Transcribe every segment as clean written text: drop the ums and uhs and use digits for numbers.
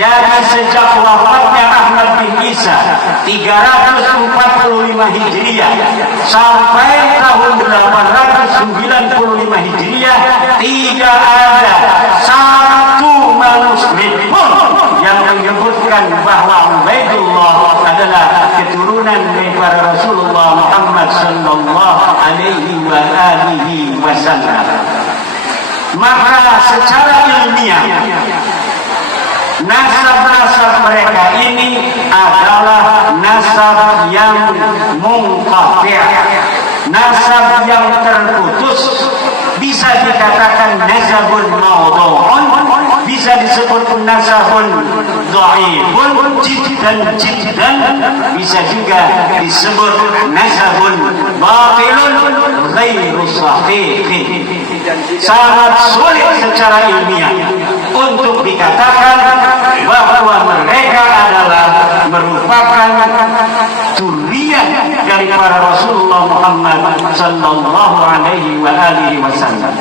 Jadi sejak wafatnya Ahmad bin Isa 345 Hijriah sampai tahun 895 Hijriah tidak ada satu muslim pun yang menyebutkan bahwa Ubaidullah adalah keturunan daripada Rasulullah Muhammad sallallahu alaihi wasallam. Maka secara ilmiah nasab-nasab mereka ini adalah nasab yang munqati', nasab yang terputus, bisa dikatakan nasabun maudhu'un, bisa disebut nasabun dhaifun jiddan, bisa juga disebut nasabun batilun ghairu sahih. Sangat sulit secara ilmiah untuk dikatakan bahwa mereka adalah merupakan dzurriyyah daripada Rasulullah Muhammad sallallahu alaihi wasallam.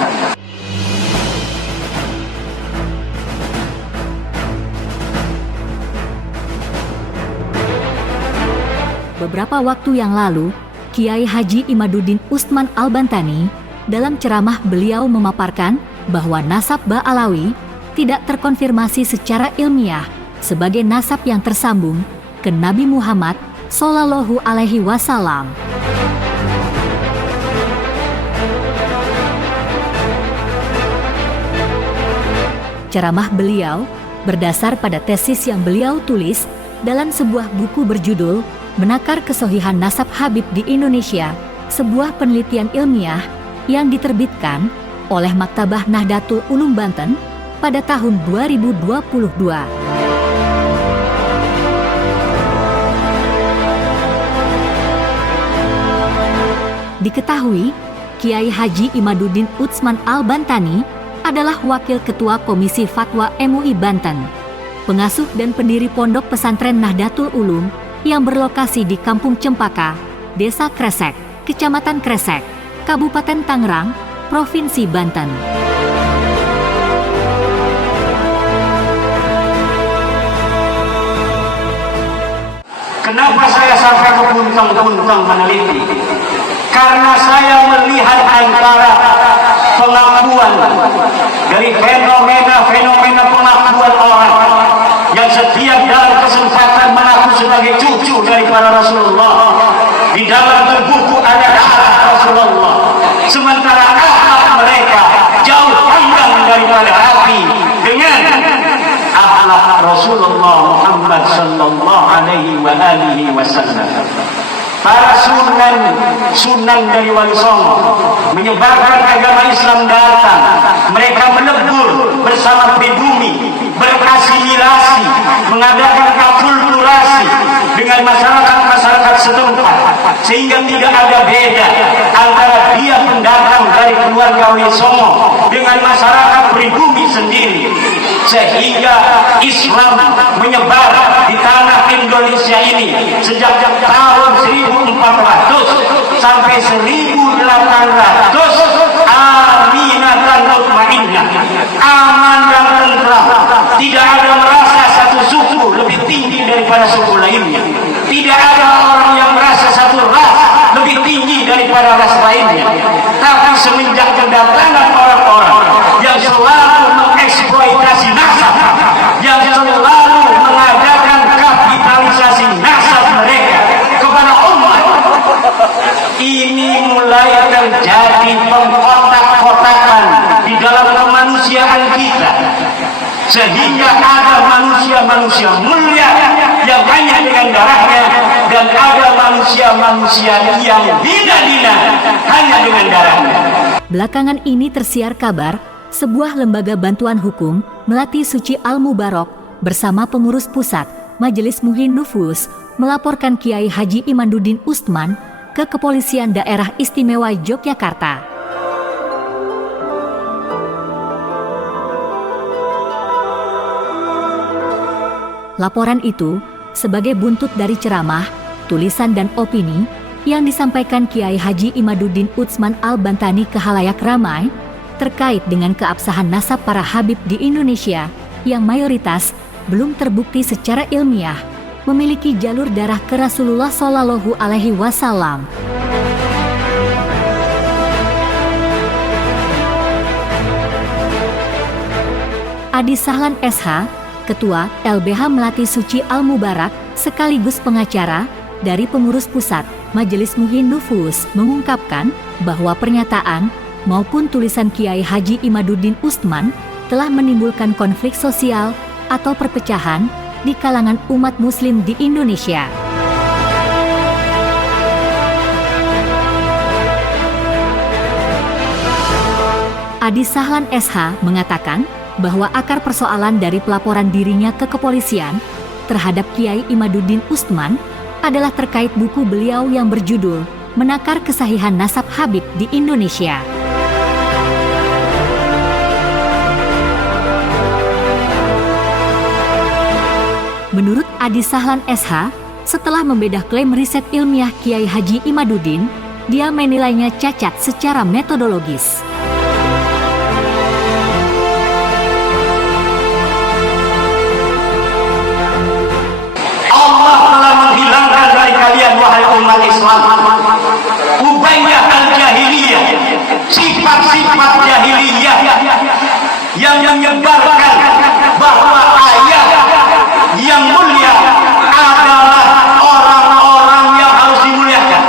Beberapa waktu yang lalu, Kiai Haji Imaduddin Utsman Al-Bantani dalam ceramah beliau memaparkan bahwa nasab Ba'alawi tidak terkonfirmasi secara ilmiah sebagai nasab yang tersambung ke Nabi Muhammad Sallallahu Alaihi Wasallam. Ceramah beliau berdasar pada tesis yang beliau tulis dalam sebuah buku berjudul Menakar Kesohihan Nasab Habib di Indonesia, sebuah penelitian ilmiah yang diterbitkan oleh Maktabah Nahdlatul Ulum Banten pada tahun 2022. Diketahui, Kiai Haji Imaduddin Utsman Al-Bantani adalah Wakil Ketua Komisi Fatwa MUI Banten, pengasuh dan pendiri Pondok Pesantren Nahdlatul Ulum yang berlokasi di Kampung Cempaka, Desa Kresek, Kecamatan Kresek, Kabupaten Tangerang, Provinsi Banten. Kenapa saya sampai berbuntang-buntang meneliti? Karena saya melihat antara pengakuan dari fenomena pengakuan orang yang setiap dalam kesempatan mengaku sebagai cucu daripada Rasulullah. Di dalam buku ada darah Rasulullah, sementara akhlak mereka jauh panggang daripada api dengan akhlak Rasulullah Muhammad sallallahu alaihi wasallam. Para sunan dari Wali Songo menyebarkan agama Islam datang. Mereka melebur bersama pribumi, berasimilasi, mengadakan akulturasi dengan masyarakat setempat, sehingga tidak ada beda antara dia pendatang dari keluarga Wali Songo dengan masyarakat pribumi sendiri, sehingga Islam menyebar di tanah Indonesia ini sejak tahun 1400 sampai 1800, aminatan mutmainnah, aman dan tentram. Tidak ada merasa satu suku lebih tinggi daripada suku lainnya. Tidak ada orang yang merasa satu ras lebih tinggi daripada ras lainnya. Tapi semenjak kedatangan orang-orang yang selalu mengeksploitasi nasab, yang selalu mengadakan kapitalisasi nasab mereka kepada umat, ini mulai terjadi pengkotak-kotakan di dalam kemanusiaan kita, sehingga ada manusia-manusia mulia yang hanya dengan darahnya, dan ada manusia-manusia yang hina hanya dengan darahnya. Belakangan ini tersiar kabar sebuah lembaga bantuan hukum Melati Suci Al-Mubarok bersama pengurus pusat Majelis Muhin Nufus melaporkan Kiai Haji Imaduddin Utsman ke Kepolisian Daerah Istimewa Yogyakarta. Laporan itu sebagai buntut dari ceramah, tulisan dan opini yang disampaikan Kiai Haji Imaduddin Utsman Al-Bantani ke khalayak ramai terkait dengan keabsahan nasab para habib di Indonesia yang mayoritas belum terbukti secara ilmiah memiliki jalur darah ke Rasulullah Shallallahu Alaihi Wasallam. Adi Sahlan SH, Ketua LBH Melati Suci Al-Mubarak, sekaligus pengacara dari pengurus pusat Majelis Muhin Nufus, mengungkapkan bahwa pernyataan maupun tulisan Kiai Haji Imaduddin Utsman telah menimbulkan konflik sosial atau perpecahan di kalangan umat muslim di Indonesia. Adi Sahlan SH mengatakan bahwa akar persoalan dari pelaporan dirinya ke kepolisian terhadap Kiai Imaduddin Utsman adalah terkait buku beliau yang berjudul Menakar Kesahihan Nasab Habib di Indonesia. Menurut Adi Sahlan SH, setelah membedah klaim riset ilmiah Kiai Haji Imaduddin, dia menilainya cacat secara metodologis. Allah telah menghilangkan dari kalian, wahai umat Islam, ubayyah al-jahiliyah, sifat-sifat jahiliyah yang menyebarkan bahwa ayah yang mulia adalah orang-orang yang harus dimuliakan.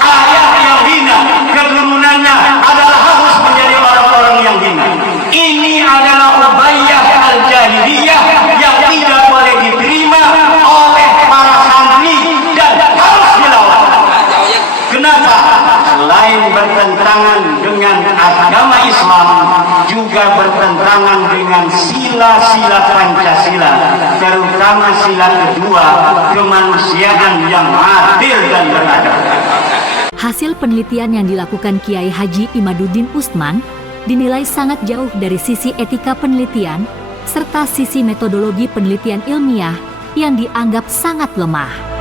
Ayah yang hina, keturunannya adalah harus menjadi orang-orang yang hina. Ini adalah ubayyah al-jahiliyah yang tidak boleh diterima oleh para santri dan harus dilawan. Kenapa? Selain bertentangan dengan agama Islam, juga bertentangan dengan sila-sila Pancasila, terutama sila kedua, kemanusiaan yang adil dan beradab. Hasil penelitian yang dilakukan Kiai Haji Imaduddin Utsman dinilai sangat jauh dari sisi etika penelitian serta sisi metodologi penelitian ilmiah yang dianggap sangat lemah.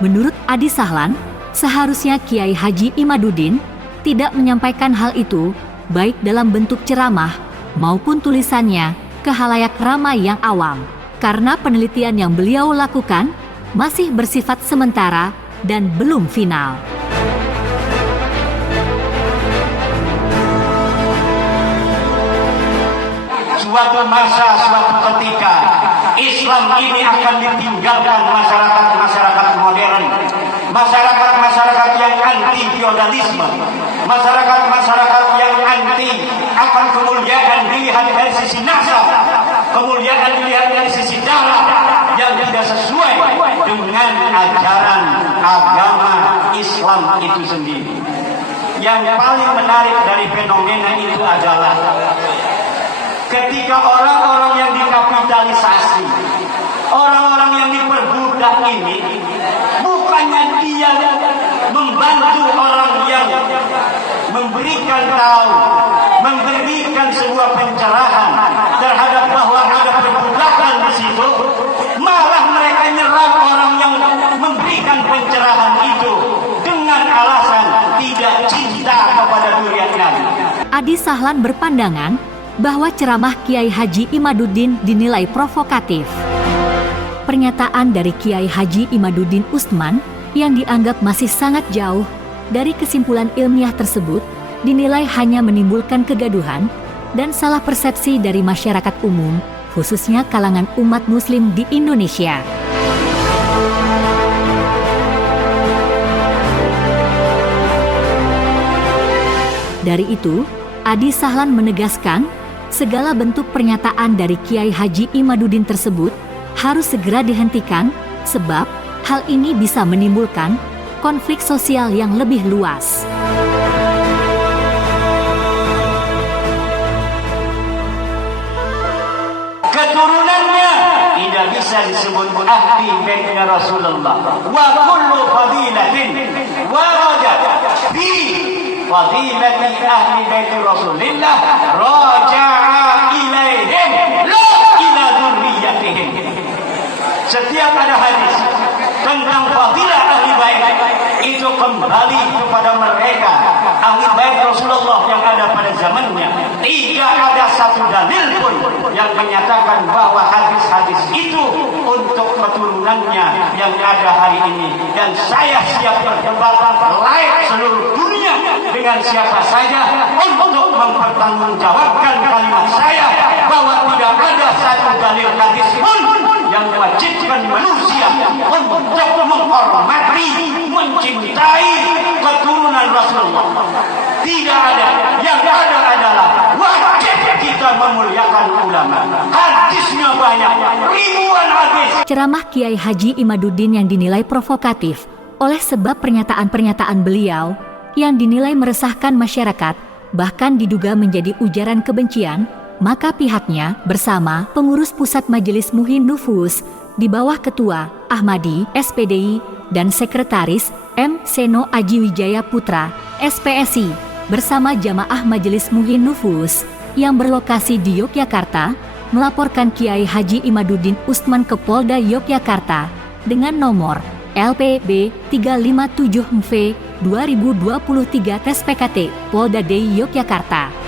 Menurut Adi Sahlan, seharusnya Kiai Haji Imaduddin tidak menyampaikan hal itu baik dalam bentuk ceramah maupun tulisannya ke khalayak ramai yang awam, karena penelitian yang beliau lakukan masih bersifat sementara dan belum final. Suatu masa, suatu ketika, Islam ini akan ditinggalkan masyarakat-masyarakat modern, masyarakat-masyarakat yang anti feodalisme, masyarakat-masyarakat yang anti akan kemuliaan dilihat dari sisi nasab, kemuliaan dilihat dari sisi darah yang tidak sesuai dengan ajaran agama Islam itu sendiri. Yang paling menarik dari fenomena itu adalah ketika orang-orang yang dikapitalisasi, orang-orang yang diperbudak ini, bukannya dia membantu orang yang memberikan tahu, memberikan sebuah pencerahan terhadap bahwa ada perbudakan di situ, malah mereka nyerang orang yang memberikan pencerahan itu dengan alasan tidak cinta kepada durian Nabi. Adi Sahlan berpandangan bahwa ceramah Kiai Haji Imaduddin dinilai provokatif. Pernyataan dari Kiai Haji Imaduddin Utsman yang dianggap masih sangat jauh dari kesimpulan ilmiah tersebut dinilai hanya menimbulkan kegaduhan dan salah persepsi dari masyarakat umum, khususnya kalangan umat muslim di Indonesia. Dari itu, Adi Sahlan menegaskan segala bentuk pernyataan dari Kiai Haji Imaduddin tersebut harus segera dihentikan sebab hal ini bisa menimbulkan konflik sosial yang lebih luas. Keturunannya tidak bisa disebut ahli baitnya Rasulullah. Wa kullu fadilatin waradat fi fadilati ahli bait Rasulillah raja'a ilaihim la ila dzurriyyatihim. Setiap ada hadis tentang fadilah ahli bait itu kembali kepada mereka, ahli bait zamannya tidak ada satu dalil pun yang menyatakan bahwa hadis-hadis itu untuk keturunannya yang ada hari ini. Dan saya siap berdebat live seluruh dunia dengan siapa saja untuk mempertanggungjawabkan kalimat saya bahwa tidak ada satu dalil hadis pun yang mewajibkan manusia untuk menghormati, mencintai keturunan Rasulullah. Tidak ada. Yang ada adalah wajib kita memuliakan ulama. Hadisnya banyak, ribuan hadis. Ceramah Kiai Haji Imaduddin yang dinilai provokatif oleh sebab pernyataan-pernyataan beliau yang dinilai meresahkan masyarakat, bahkan diduga menjadi ujaran kebencian, maka pihaknya bersama pengurus pusat Majelis Muhin Nufus di bawah Ketua Ahmadi SPDI dan Sekretaris M. Seno Aji Wijaya Putra SPSI bersama Jamaah Majelis Muhin Nufus yang berlokasi di Yogyakarta melaporkan Kiai Haji Imaduddin Utsman ke Polda Yogyakarta dengan nomor LPB 357MV 2023 tes PKT Polda DI Yogyakarta.